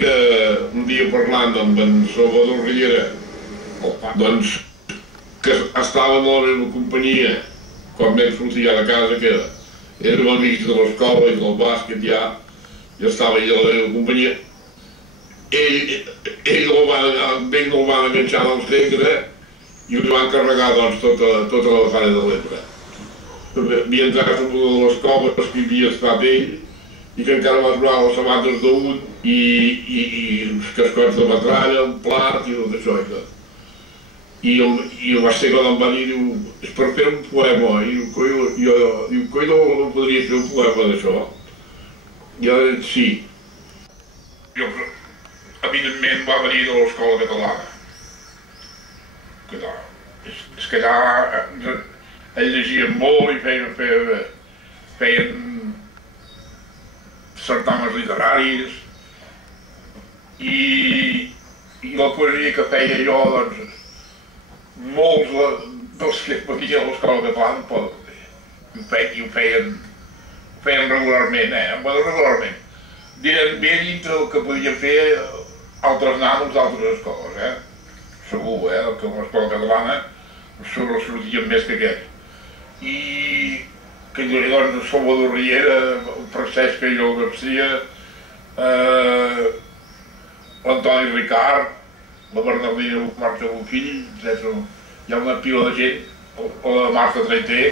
que un dia parlant amb en Salvador Riera, doncs, que estava en la meva companyia, quan vam sortir de casa, que érem amics de l'escola i del bàsquet ja estava allà a la meva companyia. Ell el va enganxar a l'Austria i li va encarregar doncs, tota la batalla de l'Ebre. Havia entrat en una de les coves que havia estat ell i que encara va trobar les sabates d'un i els cascots de metralla, un plat i tot això. I va ser quan em va dir, diu, és per fer un poema. I diu, coi no podria fer un poema d'això? I jo dic, sí. Evidentment va venir de l'escola catalana. És que allà ell llegia molt i feien certàmens literaris i la poesia que feia jo, doncs, molts dels que venien a l'escola catalana ho feien regularment, regularment. Diren bé dintre el que podien fer altres nanos d'altres escoles, segur, que a l'escola catalana sortien més que aquests. I que doncs Salvador Riera, el Francesc Cairó Garcia, l'Antoni Ricard, la Bernardina Marta Bofill, hi ha una pila de gent, la Marta Traiter,